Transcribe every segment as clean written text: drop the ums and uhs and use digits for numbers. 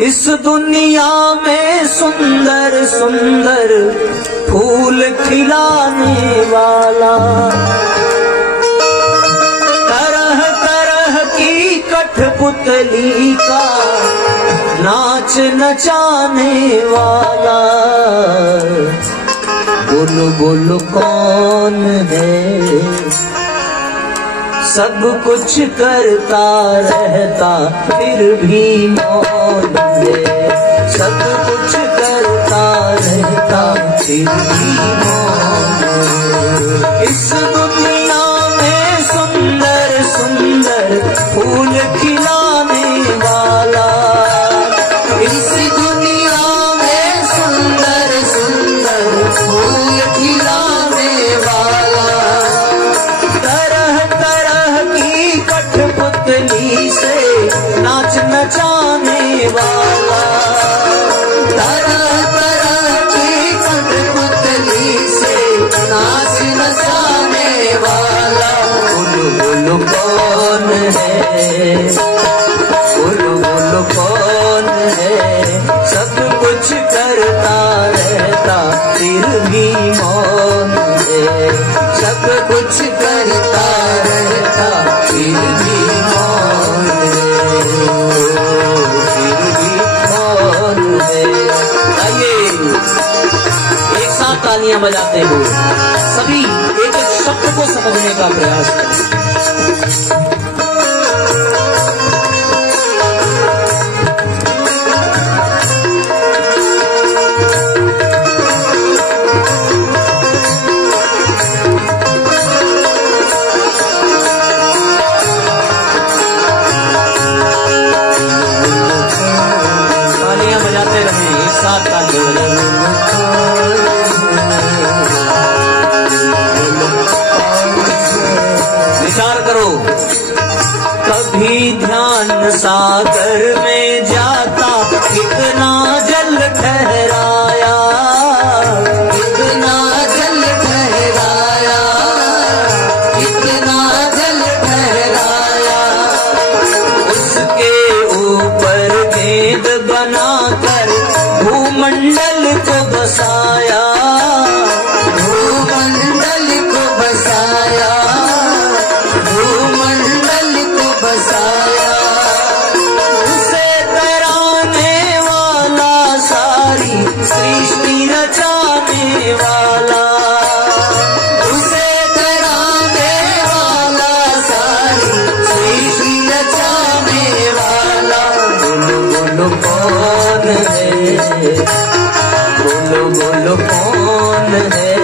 इस दुनिया में सुंदर सुंदर फूल खिलाने वाला, तरह तरह की कठपुतली का नाच नचाने वाला। बुलबुल कौन है, सब कुछ करता रहता फिर भी मौन है। सब कुछ करता रहता फिर भी मौन है। इस दुनिया में सुंदर सुंदर फूल खिलाने वाला, इस दुनिया में सुंदर सुंदर फूल खिलाने वाला, तरह तरह की कठपुतली से नाच नचाने वाला, तरह तरह की कठपुतली से नाच नचाने वाला। बुलबुल कौन है, बुलबुल कौन है, सब कुछ करता रहता फिर भी मौन है। सब कुछ करता रहता फिर भी मौन है, फिर भी मौन है। आइए एक साथ तालियां बजाते हो, सभी एक एक शब्द को समझने का प्रयास करें। विचार करो, कभी ध्यान सागर में जाता कितना जल ठहराया, कितना जल ठहराया, कितना जल ठहराया। उसके ऊपर गेंद बनाकर भूमंडल को बसाया, भूमंडल को बसाया, भूमंडल को बसाया। उसे तराने वाला सारी सृष्टि रचाने वाला, उसे तराने वाला सारी सृष्टि रचाने वाला। बुलबुल कौन है, बुलबुल कौन है,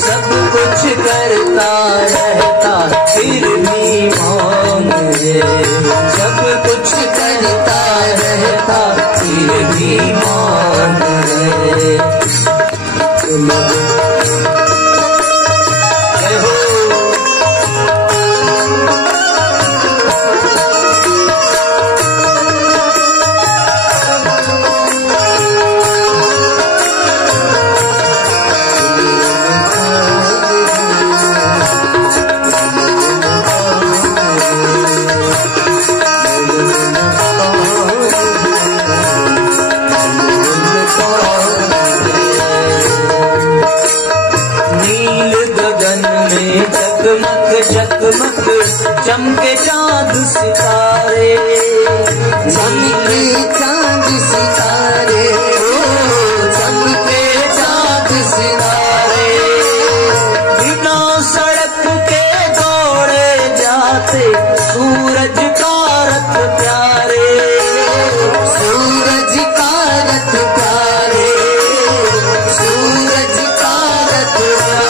सब कुछ करता रहता फिर भी मौन है। सब कुछ करता रहता फिर भी मौन है। जय हो। जगमग जगमग चमके चांद सितारे, चमके चांद सितारे, चमके चांद सितारे। बिना सड़क के दौड़े जाते सूरज का रथ प्यारे, सूरज का रथ प्यारे, सूरज का रथ प्यारे।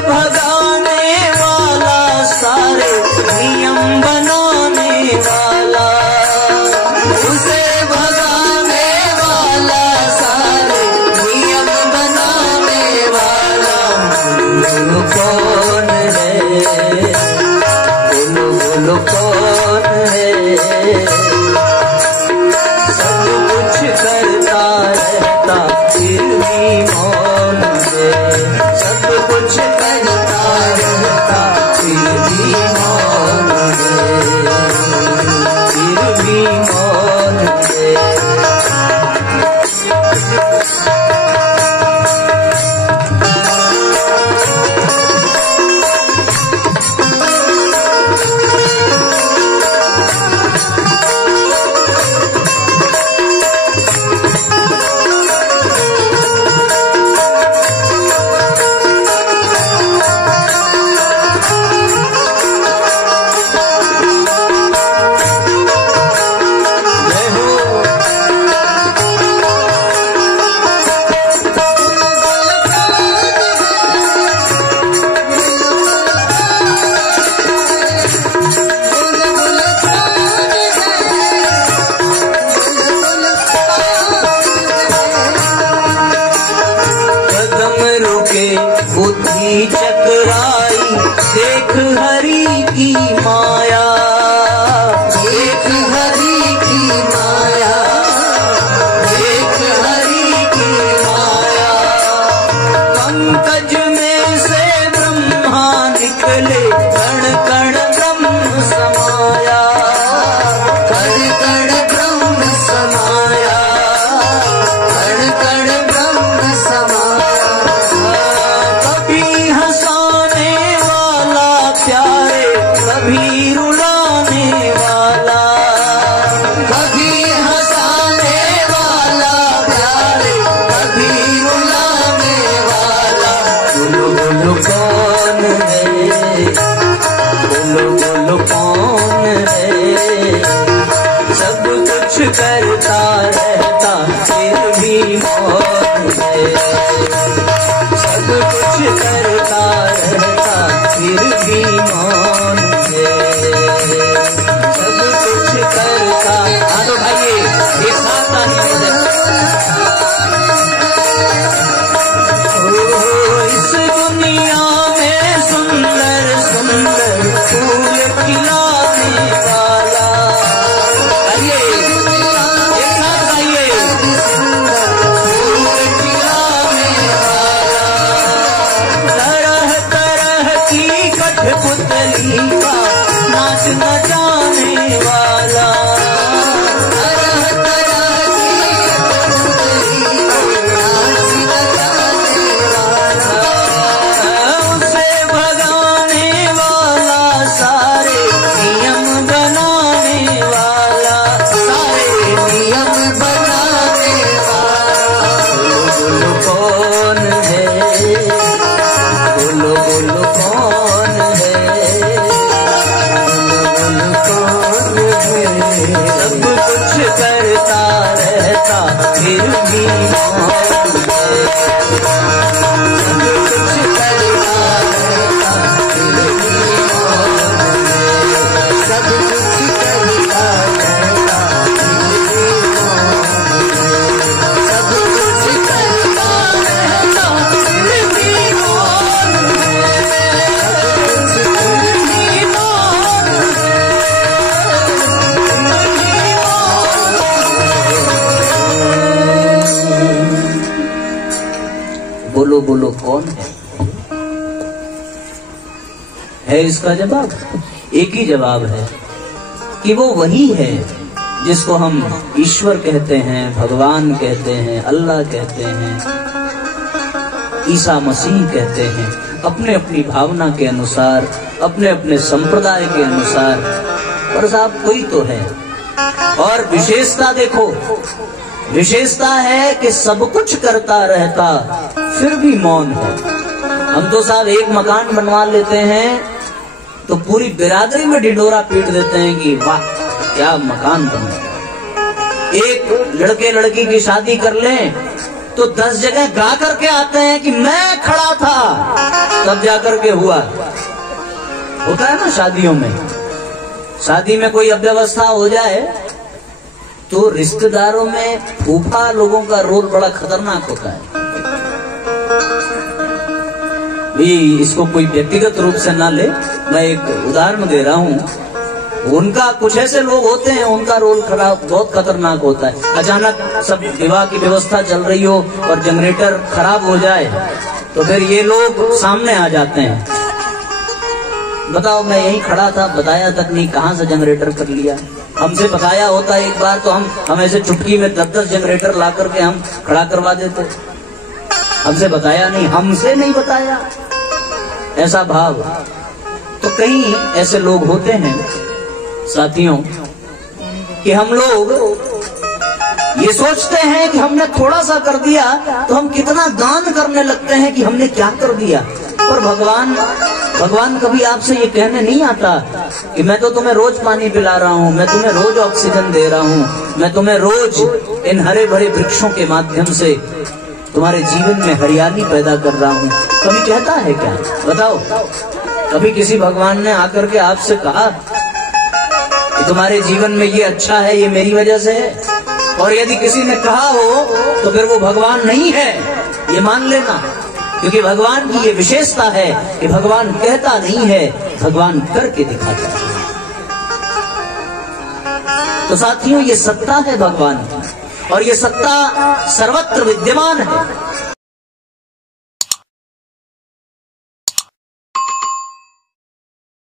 भगाने वाला सारे नियम बनाने वाला, उसे भगाने वाला सारे नियम बनाने वाला। बुलबुल कौन है, बुलबुल कौन है, सब कुछ करता रहता फिर भी मौन है। सब कुछ करता रहता फिर भी मौन है, फिर भी मौन कभी हंसाने वाला प्यारे, कभी रुलाने वाला। बोलो बोलो कौन है, बोलो बोलो कौन है। सब कुछ करता रहता फिर भी मौन है। सब कुछ करता रहता फिर भी मौन है। सब कुछ करता। हाँ तो भाई ये साथ आनी है। इस दुनिया में सुंदर सुंदर फूल खिलाने वाला। आइए एक साथ आइए। फूल खिलाने वाला, तरह तरह की कठपुतली का नाच नचाने वाला। तरह तरह की कठपुतली का नाच नचाने वाला। उसे भगाने वाला, सारे नियम बनाने वाला। सारे नियम बनाने वाला। बोलो कौन है, बोलो बोलो कौन है, बोलो कौन है। सब कुछ करता रहता फिर भी मौन है। सब कुछ करता रहता फिर भी मौन है। सब कुछ करता रहता फिर भी मौन है। सब कुछ करता रहता फिर भी मौन है। सब कुछ फिर भी मौन है। बोलो बोलो कौन है इसका जवाब एक ही जवाब है कि वो वही है जिसको हम ईश्वर कहते हैं, भगवान कहते हैं, अल्लाह कहते हैं, ईसा मसीह कहते हैं। अपने अपनी भावना के अनुसार, अपने अपने संप्रदाय के अनुसार, पर साहब कोई तो है। और विशेषता देखो, विशेषता है कि सब कुछ करता रहता फिर भी मौन है। हम तो साहब एक मकान बनवा लेते हैं तो पूरी बिरादरी में ढिंढोरा पीट देते हैं कि वाह क्या मकान बना। एक लड़के लड़की की शादी कर लें तो 10 जगह गा करके आते हैं कि मैं खड़ा था तब जाकर के हुआ। होता है ना शादियों में, शादी में कोई अव्यवस्था हो जाए तो रिश्तेदारों में फूफा लोगों का रोल बड़ा खतरनाक होता है। भी इसको कोई व्यक्तिगत रूप से ना ले, मैं एक उदाहरण दे रहा हूँ। उनका कुछ ऐसे लोग होते हैं, उनका रोल खराब बहुत खतरनाक होता है। अचानक सब विवाह की व्यवस्था चल रही हो और जनरेटर खराब हो जाए तो फिर ये लोग सामने आ जाते हैं। बताओ मैं यहीं खड़ा था, बताया तक नहीं, कहाँ से जनरेटर कर लिया। हमसे बताया होता एक बार तो हम ऐसे चुटकी में 10-10 जनरेटर ला करके हम खड़ा करवा देते। हमसे बताया नहीं, हमसे नहीं बताया, ऐसा भाव। तो कई ऐसे लोग होते हैं साथियों कि हम लोग ये सोचते हैं कि हमने थोड़ा सा कर दिया तो हम कितना दान करने लगते हैं कि हमने क्या कर दिया। पर भगवान कभी आपसे ये कहने नहीं आता कि मैं तो तुम्हें रोज पानी पिला रहा हूँ, मैं तुम्हें रोज ऑक्सीजन दे रहा हूँ, मैं तुम्हें रोज इन हरे भरे वृक्षों के माध्यम से तुम्हारे जीवन में हरियाली पैदा कर रहा हूँ। कभी कहता है क्या? बताओ, कभी किसी भगवान ने आकर के आपसे कहा कि तुम्हारे जीवन में ये अच्छा है, ये मेरी वजह से है? और यदि किसी ने कहा हो तो फिर वो भगवान नहीं है, ये मान लेना। क्योंकि भगवान की ये विशेषता है कि भगवान कहता नहीं है, भगवान करके दिखाता है। तो साथियों, ये सत्ता है भगवान की, और ये सत्ता सर्वत्र विद्यमान है।